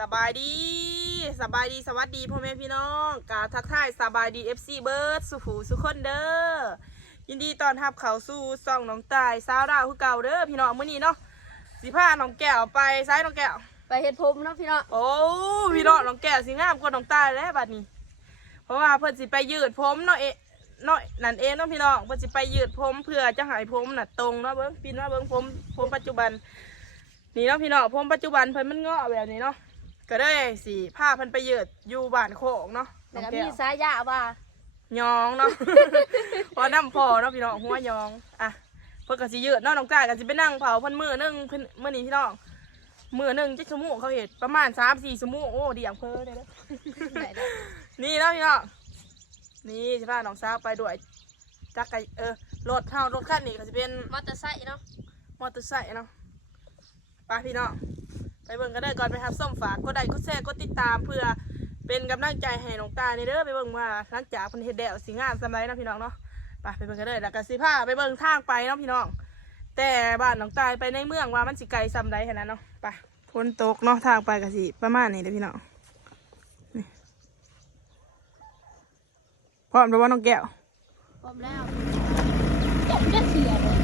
สบายดีสบายดีสวัสดีพ่อแม่พี่น้องกาทักทายสบายดีเอฟซีเบิร์ดสุขูสุขคนเด้อยินดีต้อนรับเข้าสู่ซ่องน้องตายสาวดาวคือเก่าเด้อพี่น้องมื้อนี้เนาะสิพาน้องแก้วไปซ้ายน้องแก้ว ไปเฮ็ดผมเนาะพี่เนาะโอ้พี่น้องน้องแก้วสิงามกว่าน้องตายแล้วบัดนี้ เพราะว่าเพิ่นสิไปยืดผมเนาะเอะเนาะนั่นเองเนาะพี่น้องเพิ่นสิไปยืดผมเพื่อจะให้ผมน่ะตรงเนาะเบิ่งปินว่าเบิ่งผมผมปัจจุบันนี่เนาะพี่น้องผมปัจจุบันเพิ่นมันเงาะแบบนี้เนาะ ก็ได้สิพาเพิ่นไปยืดอยู่บ้านโคกเนาะน้แต่องก็แก้มีวสายยาว่ายองเนาะ พอน้ำพอเนาะพี่น้องหัวยองอะเพิ่นก็สิยืดเนาะน้องจ้าก็สิไปนั่งเผาเพิ่นมื้อหนึงเพิ่นมื้อนี้พี่น้องมื้อหนึงจักชั่วโมงเขาเฮ็ดประมาณ3-4ชั่วโมงโอ้ดีอย่างเพิ่นได้เด้อ ได้ได้นี่เนาะพี่น้องนี่สิพาน้องสาวไปด้วยจักรเออรถเฮารถคันนี้ก็สิเป็นมอเตอร์ไซค์เนาะมอเตอร์ไซค์เนาะไปพี่น้องไป เบิ่งกันได้ก่อนไปครับส้มฝากกดไลค์กดแชร์กดติดตามเพื่อเป็นกำลังใจให้น้องตาในเด้อไปเบิ่งว่าหลังจากเพิ่นเฮ็ดแล้วสิงามสำไรนะพี่น้องเนาะไปไปเบิ่งกันเลยแล้วก็สิพาไปเบิ่งทางไปเนาะพี่น้อง แต่บ้านน้องตายไปในเมืองว่ามันสิไกลสำไรขนาดเนาะไปฝนตกเนาะทางไปก็สิประมาณนี้เด้อพี่น้องพร้อมแล้วว่าน้องแก้วพร้อมแล้วจะเสียเลย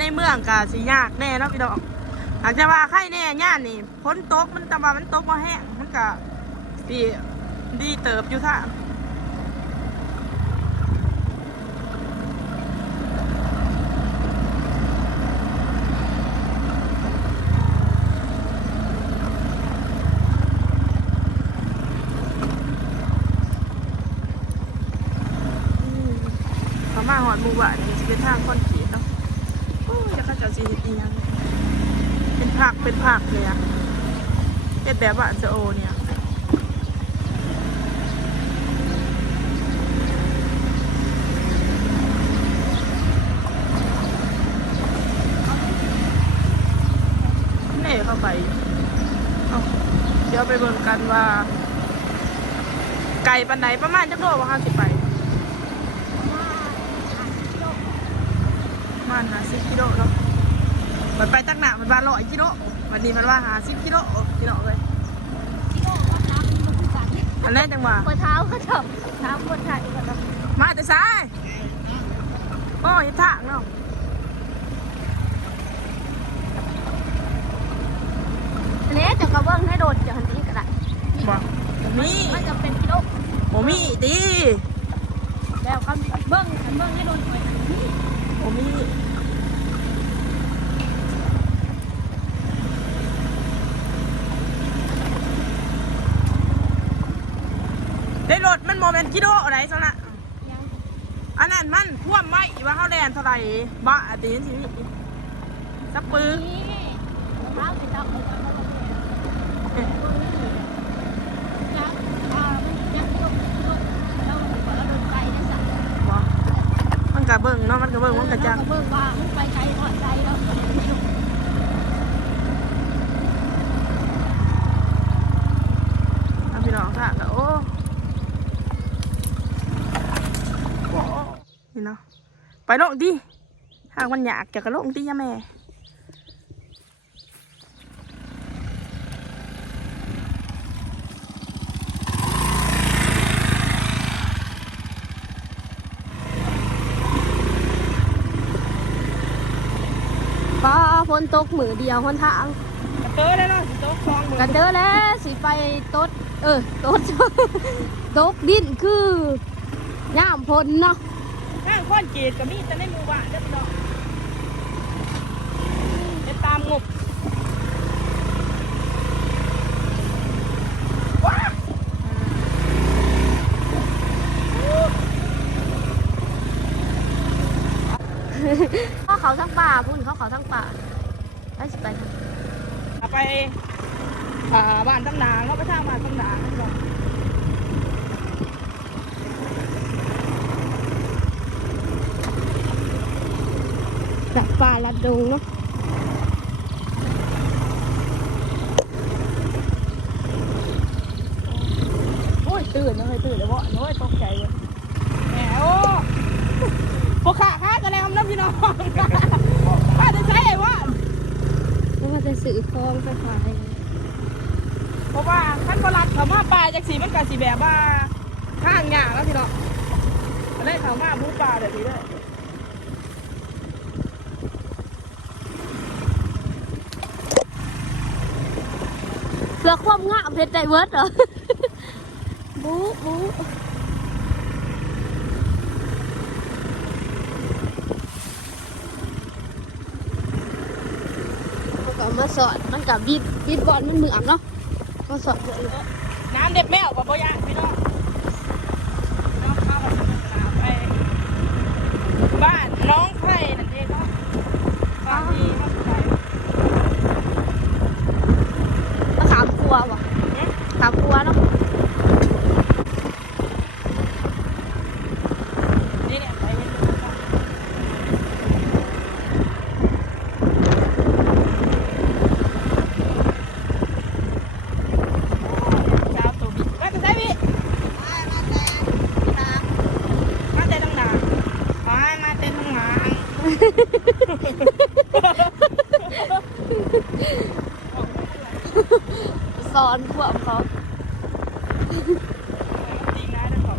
ในเมืองก็สิยากแน่เนาะพี่น้องอาจจะว่าใครแน่ย่านนี่ฝนตกมันแต่ว่ามันตกมาแห้งมันก็ดีดีเติบอยู่ท่าขามาหอดหมู่บ้านนี่สิเป็นทางคอน สิเฮ็ดอีหยังเป็นผักเป็นผักเลยอะเฮ็ดแบบว่าจะโอเนี่ยแน่เข้าไปเอาเดี๋ยวไปเบิ่งกันว่า ไก่ปันไหนประมาณจักโลว่าห้าสิบไปประมาณห้าสิบกิโลเนาะ มันไปตั้งหนามันว่าร้อยกิโลวันนี้มันว่าห้าสิบกิโลกิโลเลยอันแรกจังหวะปวดเท้าเขาจับเท้าปวดไทยเขาจับมาแต่ซ้ายโอ้ยทางเนาะ อันนี้จะกระเบื้องให้โดดจากหันนี้ก็ได้ บอกมี มันจะเป็นกิโล โมมีดี แล้วคำเบื้องคันเบื้องให้โดดหน่อย โมมีได้รถมันโมเมนต์กิโลอะไรซะละ ยัง อันนั้นมันพ่วมไม่ ว่าเขาแดนเท่าไรบ้าตีนสิสักปืนนี่เท้าจะจับเลยจับเลยจับอ่ามันกราเราโดนไกลนะสัตว์บ่มันกะเบิ่งเนาะมันกระเบิงมันกะจังเบิ่งว่ามันไปไกลหน่อยไกลแล้ว เอาพี่น้องค่ะก็โอ้โอ้นี่เนาะไป ลงดิหากมันอยากจะกระลงดิยะแม่ป้าฝนตกมือเดียวคนทางกระเตอเลยเนาะสิโต๊ะคลองมือกันเด้อแล้วสิไปตดเออตด ตกดินคือย่ามพลเนาะห้างข้อนเกตก็มีแต่ในหมู่บ้านเด้อพี่น้องจะตามงบข้อเขาทั้งป่าพุ่นข้อเขาทั้งป่าไปสิไปค่ะไปบ้านตั้งนางเขาไปท่าบ้านตั้งนางก่อน ดับป่าลัดดงเนาะโอ้ยตื่นเลยตื่นเลยเพราะโอ้ยตกใจเลยแหมโอ้พวกข้าข้ากันแล้วน้ำพี่น้องข้าจะใช้ไอ้วะเพราะว่าจะซื้อคลองไปขายเพราะว่าขั้นบรัดเขามาปลาจากสีมันกับสีแบบว่าข้างหยาแล้วพี่น้องก็เลยเขามาบูปลาแบบนี้เล เพื่อความงามเพชรไดเวิร์ดเหรอบู๊บู๊มันก็มาสอนมันกับบีดบีดบอลมันเหมือนเนาะมาสอนเพื่อนเนาะน้ำเด็บแมวกับบ่ยากพี่น้องน้องเข้ามาสนุกสนานไปบ้านน้องไผ่นั่นเองเนาะบ้านที่ห้องไผ่ มาถามครั วบ่ตาบัวเนาะ นี่เนี่ยไปเห็นดูก่อนเจ้าตัวบิดมาจะใช้บิมาแต่ตั้งนานมามาแต่ตั้งนาน สอนพวกเขา จริงนะเดี๋ยวบอก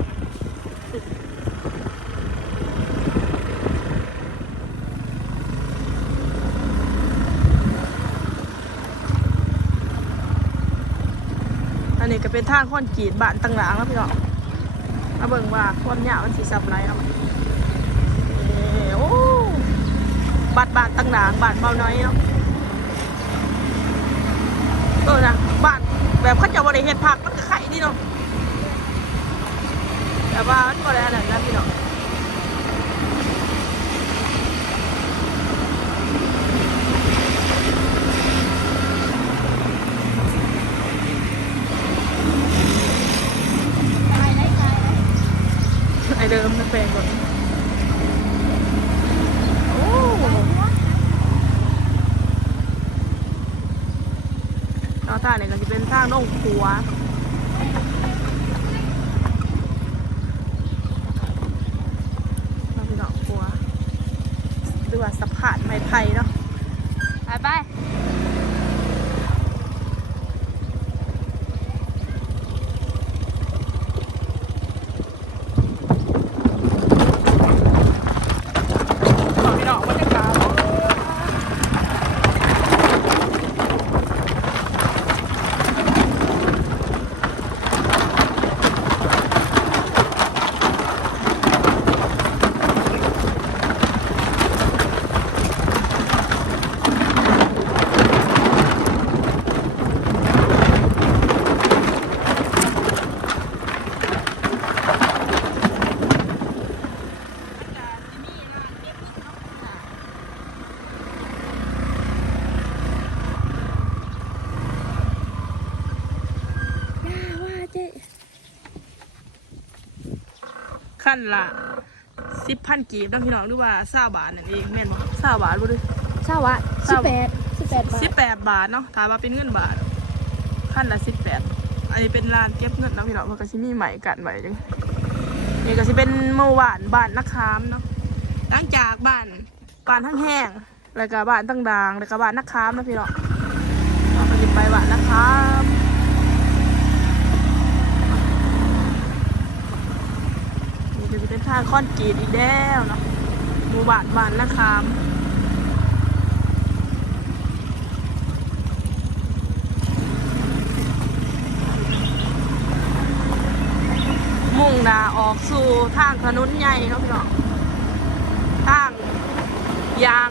อันนี้ก็ เป็นทางค้อนกรีดบ้านตั้งหลังแล้วพี่น้องมาเบิ่งว่าความยาวมันสีสับไรเอามาเอ้โอ้บ้านบ้านตังหลังบ้านเบาน้อยเนาะเออนะบ้านแบบเขาจะบริเห็ดผักมันก็ไข่นี่เนาะแต่ว่ามันบริอะไรนะพี่น้อง ไกลได้ไกลได้ ไอเดิมมันแปลงก่อนโอ้ตอต้าเนี่ยก็จะเป็นทางน่องครัวเราพี่องครัวหรือว่าสะพานไม้ไผ่เนาะ ไปไป ขั้นละสิบพันกีบเนาะพี่น้องหรือว่าซาบาทนั่นเองแม่นบ่ซาบาทบ่ด้วย เช่าวะสิบแปดสิบแปดบาทสิบแปดบาทเนาะถามว่าเป็นเงินบาทขั้นละสิบแปดอันนี้เป็นร้านเก็บเงินเนาะพี่น้องมันก็สิมีใหม่กันไว้จังนี่ก็สิเป็นเมื่อวานบ้านนักขามเนาะหลังจากบ้านบ้านทั้งแห้งแล้วก็บ้านตั้งดางแล้วก็บ้านนักขามเนาะพี่น้องเราก็สิไปบ้านนักขาม ดี๋ยวจะเป็นทางคอนกรีตอีกแล้วเนาะหมู่บ้านบ้านนักขามมุ่งหน้าออกสู่ทางถนนใหญ่เนาะพี่น้องทางยาง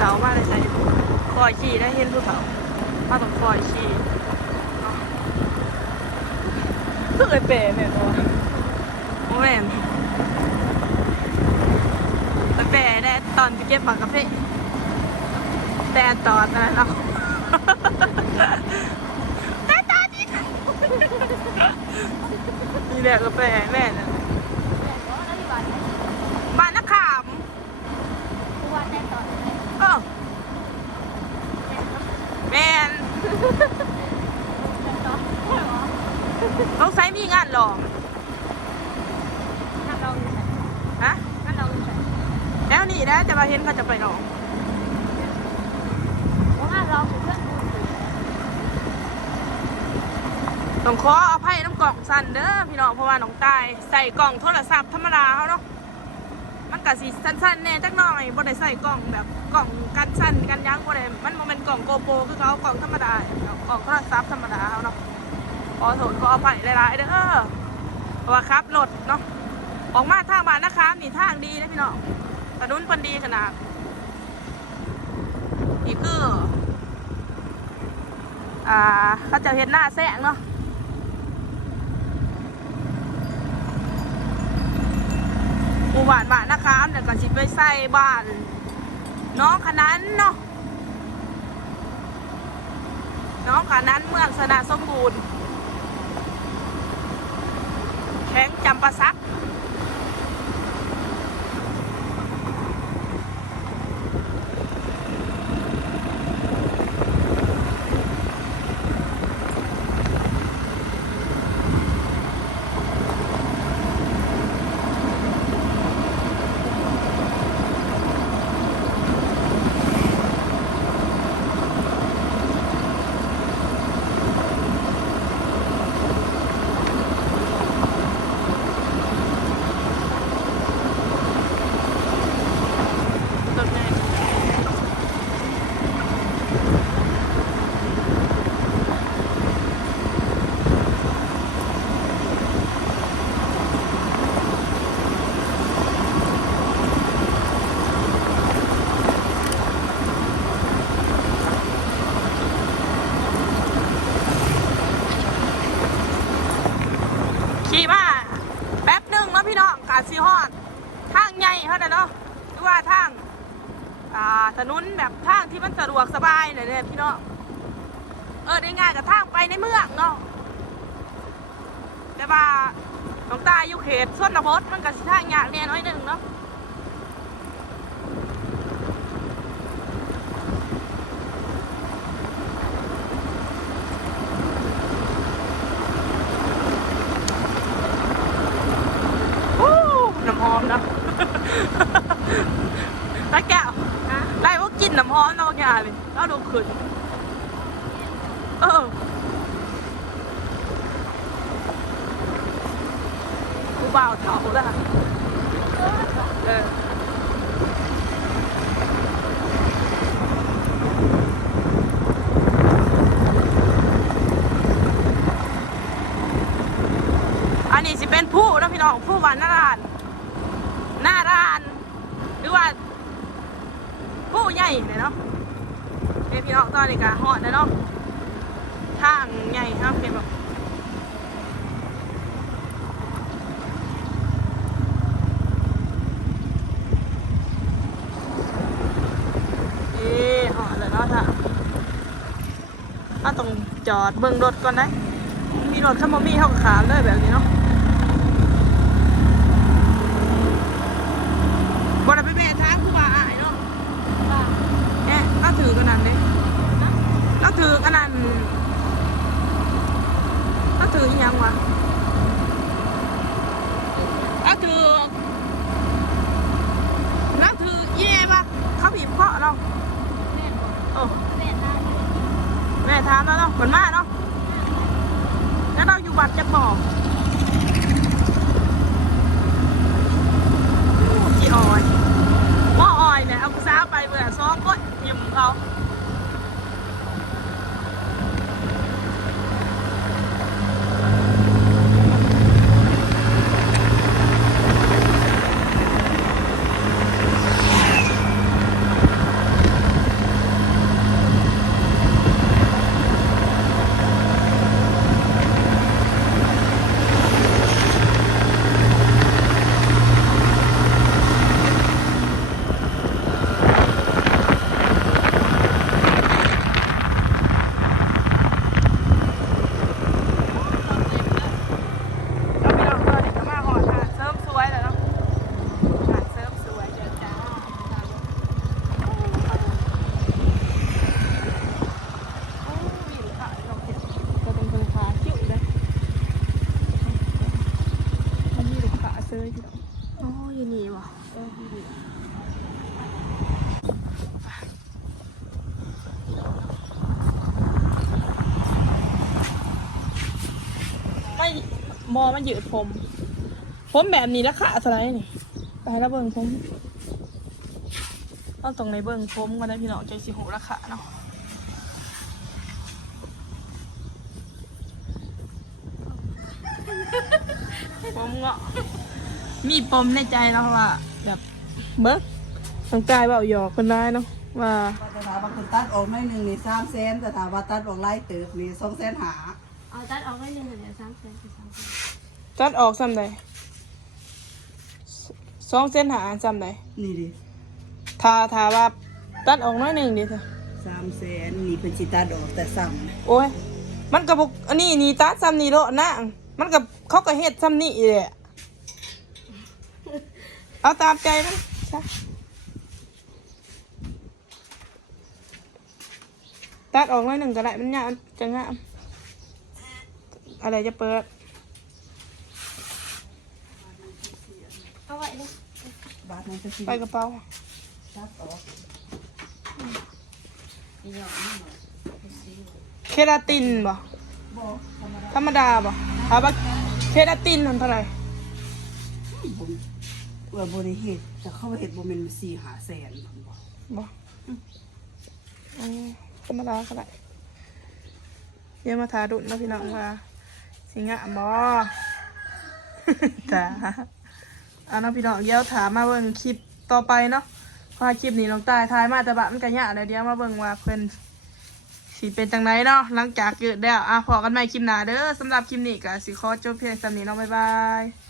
เต่ามาเลยใส่คอยขี่ได้เห็นผู้เต่ามาต้องคอยขี่เนาะเพิ่งไอเป๋แม่นบ่โอ้แม่นไอเป๋ได้ตอนไปเก็บหมากกาแฟแต่ตอนนั้นเรา แต่ตอนนี้ นี่แหละกาแฟแม่น่ะ แล้วที่บ้าน บ้านนักขาม ผู้ว่าแต่ตอนไหน เออแมน แต่ตอนใช่หรอ ต้องใช้มีงานหรอ ถ้าเราอยู่ไหน ฮะ ถ้าเราอยู่ไหน แล้วนี่นะจะมาเห็นเขาจะไปหนอง เพราะว่าเราอยู่เพื่อนดูอยู่ ต้องขออภัยน้ำกล่องสั้นเด้อ พี่น้องเพราะว่าน้องตายใส่กล่องโทรศัพท์ธรรมดาเขาเนาะมันกะสีสั้นๆแน่จักหน่อยบ่ได้ใส่กล่องแบบกล่องกันสั้นกันยั้งบ่ได้มันบ่แมันกล่องโกโปรคือเขากล่องธรรมดาเอากล่องโทรศัพท์ธรรมดาเขาเนาะขอโทษขออภัยหลายๆเด้อเพราะว่าครับรถเนาะออกมาทางบ้านนะคะนี่ทางดีนะพี่น้องถนนเพิ่นดีขนาดนี่คืออ่าเขาจะเห็นหน้าแซงเนาะ มู่บ้านบ้านนะคะเดี๋ยวก็สิไปใส่บ้านน้องขนันเนาะน้องขนันเมืองสนาสมบูรณ์แข้งจำปะซัก ต้นไงขี่มาแป๊บหนึ่งเนาะ พี่น้องกาซีฮอดทางใหญ่เท่านั้นเนาะหรือว่าทางอ่าถนนแบบทางที่มันสะดวกสบายหน่อยเนี่ยพี่น้องเออได้ง่ายกับทางไปในเมืองเนาะแต่ว่าน้องตาอยู่เขตส่วนบทมันก็สิทางยากแน่น้อยหนึ่งเนาะโอ้น้ำห อมเนาะตาแก้วไล่ว่ากินน้ำหอมนาะแกเลยเอาดูขึ้นเออกูบ่าวเถาแล้วเอออันนี้สิเป็นผู้นะพี่น้องผู้วันนาราน หน้าร้าน หรือว่า ผู้ ใหญ่เนี่ยเนาะเป็นพี่น้องตอนนี้ก็ฮอดแล้เนาะทางใหญ่ครับเป็นแบบเอ๊ะฮอดแล้วเนาะท่าถ้าต้องจอดเบิ่งรถก่อนนะมีรถข้ามมีเขาขามเลยแบบนี้เนาะบไดไปเบะทางคือว่าอายเนาะ ว่า แอะเราถือกันนั่นเลยเรา ถือกันนั่นเราถืออีหยังวะเราถือเราถือเย่ปะเขาบีบเคาะเราแม่นบ่โอ้แม่นได้อยู่แม่ถามแล้วเนาะเหมือนมาเนาะแล้วเราอยู่บัตรจะบอกกี่ออยหม้อออยเนี่ยเอากูซ้าไปเบื่อซ้อมก็หิมเขา เลยพี่น้องอ๋ออยู่นี่วะไม่ มอมันยืดผม ผมแบบนี้ราคาเท่าไหรนี่ไปแล้วเบิ่งผมต้องตรงในเบิ่งผมก็ได้พี่น้องใจสิหูราคาเนาะผมเงาะมีปมในใจแล้วว่า แบบเบิ้งต้องกายเบาหยอกคนได้เนาะว่าแต่ถามว่าคุณตัดออกหน้อยหนึ่งนี่สามแสนแต่ถามว่าตัดออกไล่เติบนี่สองแสนหาเอาตัดออกได้หนึ่งเดี๋ยวสามแสนสามแสน จัดออกซ้ำใดสองเส้นหาซ้ำใดนี่ดิถ้าถ้าว่าตัดออกน้อยหนึ่งดิเถอะสามแสนนี่เป็นจิตัดออกแต่ซ้โอ้ย มันกับบกอันนี้นี่ตัดซ้ำนี่โลดนะมันกับเขาก็เฮ็ดซ้ำนี่แหละเอาตามใจมันซะตัดออกน้อยหนึ่งก็ได้มันยากมันจะงามอะไรจะเปิด เอา ไว้เลยำบาทนั้นจะสิไปกระเป๋าตัดออกเคราตินบ่บ่ธรรมดาธรรมดาบ่ถามว่าเคราตินมันเท่าไหร่ผมเออบริเหตุแต่เข้าไปเหตุบ่แม่นสี่หาแสนผมบอกบ่อืมธรรมดาก็ได้เดี๋ยวมาทาดุนแล้วพี่น้องว่าสิงะบ่จ้า เอาเนาะพี่น้องเดี๋ยวถามมาเบิ่งคลิปต่อไปเนาะเพราะว่าคลิปนี้น้องตายทายมาแต่บะมันก็ยากเดี๋ยวเดี๋ยวมาเบิ่งว่าเพิ่นสิเป็นจังไรเนาะหลังจากเกิดแล้วอะพอกันใหม่คลิปหน้าเด้อสำหรับคลิปนี้ก็สิขอจบเพียงสำนี้เนาะบ๊ายบาย